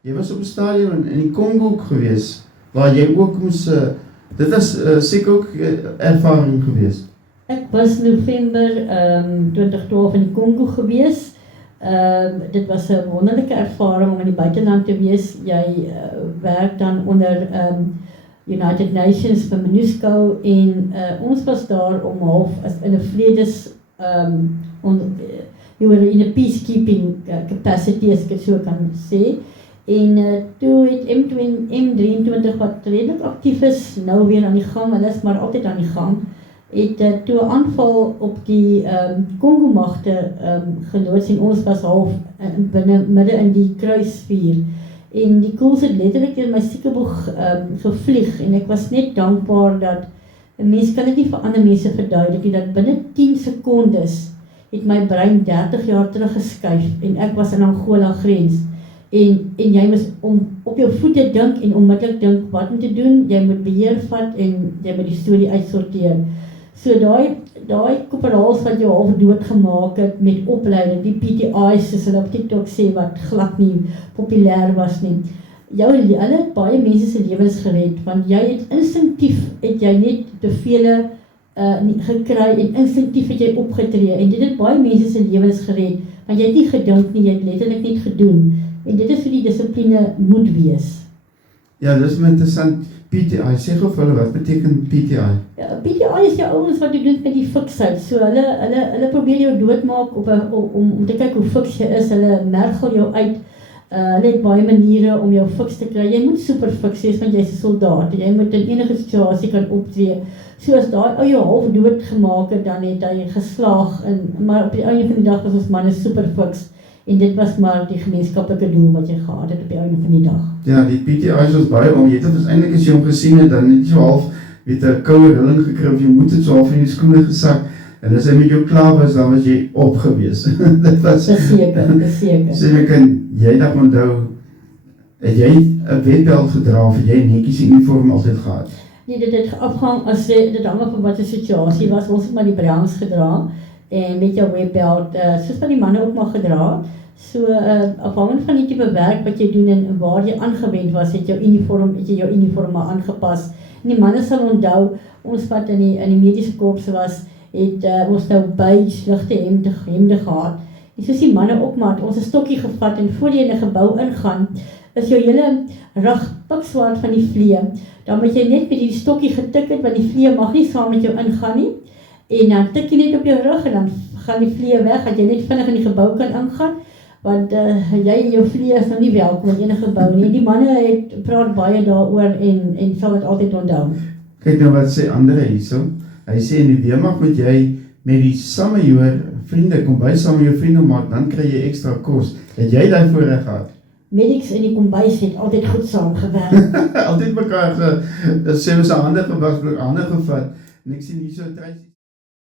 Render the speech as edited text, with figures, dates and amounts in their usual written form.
Jy was op 'n stadium in die Kongo ook gewees, waar jy ook moes, dit is seker ook ervaring gewees. Ek was November 2012 in die Kongo gewees. Dit was 'n wonderlike ervaring om in die buiteland te wees. Jy werk dan onder United Nations vir MONUSCO en ons was daar om half as in 'n vredes you were in a peacekeeping capacity, as ek dit so kan sê. En toe het M23 wat redelik actief is, nou weer aan die gang, hulle is maar altyd aan die gang, het toe 'n aanval op die Kongo-magte geloods en ons was half midde in die kruisvuur. En die koels het letterlik in my siekeboeg gevlieg en ek was net dankbaar dat 'n mens kan dit nie vir ander mense verduidelik nie, dat binne 10 sekondes het my brein 30 jaar teruggeskuif en ek was in Angola grens. En jy moet op jou voete dink en onmiddellik dink wat om te doen, jy moet beheer vat en jy moet die storie uitsorteer. So daai koperaals wat jou half dood gemaak het met opleiding, die PTI's soos hulle op TikTok sê wat glad nie populêr was nie. Hulle het baie mense se lewens gered, want jy het instinktief net bevele gekry en instinktief het jy opgetree en dit het baie mense se lewens gered, want jy het nie gedink nie, jy het letterlik net gedoen. En dit is hoe die dissipline moet wees. Ja, dit is my interessant. PTI, sê gou vir hulle, wat beteken PTI? Ja, PTI is jou ouens wat jy doen met die fiksheid. So hulle probeer jou doodmaak om te kyk hoe fiks jy is. Hulle mergel jou uit. Hulle het baie maniere om jou fiks te kry. Jy moet super fiks wees, want jy's 'n soldaat. Jy moet in enige situasie kan optree. So as daai ou jou half dood gemaak het, dan het hy geslaag. Maar op die einde van die dag was ons manne super fiks. En dit was maar die gemeenskaplike doel wat jy gehad het op die einde van die dag. Ja, die PTI's was baie om, jy het het eintlik as jy hom gesien het, dan het jy so half met 'n koue rilling gekry, jy moet het so half in die skoene gesak, en as hy met jou klaar was, dan was jy opgewees. Dit was... Beseker. Sê my kind, jy dag onthou, het jy 'n wetbeld gedra, of het jy netjies die uniform altyd gehad? Nee, dit het afhang, as dit hang af van wat die situasie was, ons het maar die brands gedra, en met jou wetbeld, soos wat die manne ook maar gedra. So, afhangend van die tipe werk wat jy doen en waar jy aangewend was, het jy jou uniform maar aangepas. En die manne sal onthou, ons wat in die mediese korps was, het ons nou beige ligte hemde gehad. En soos die manne ook maar, ons 'n stokkie gevat en voor jy in 'n gebou ingaan, is jou hele rug pikswart van die vlee. Dan moet jy net met die stokkie getik het, want die vlee mag nie saam met jou ingaan nie. En dan tik jy net op jou rug en dan gaan die vlee weg, dat jy net vinnig in die gebou kan ingaan, want jy en jou vlee is nou nie welkom in enige gebou nie. Die manne praat baie daaroor en sal dit altyd onthou. Kyk nou wat sê Andre hierso. Hy sê in die weermag moet jy met die samejoer vriende, kom by saam met jou vriende maak, dan kry jy ekstra kos. Het jy daai voorreg gehad? Medics in die kombuis het altyd goed saamgewerk. Altyd mekaar sê ons hande gewas, hande gevat. En ek sien hier so 'n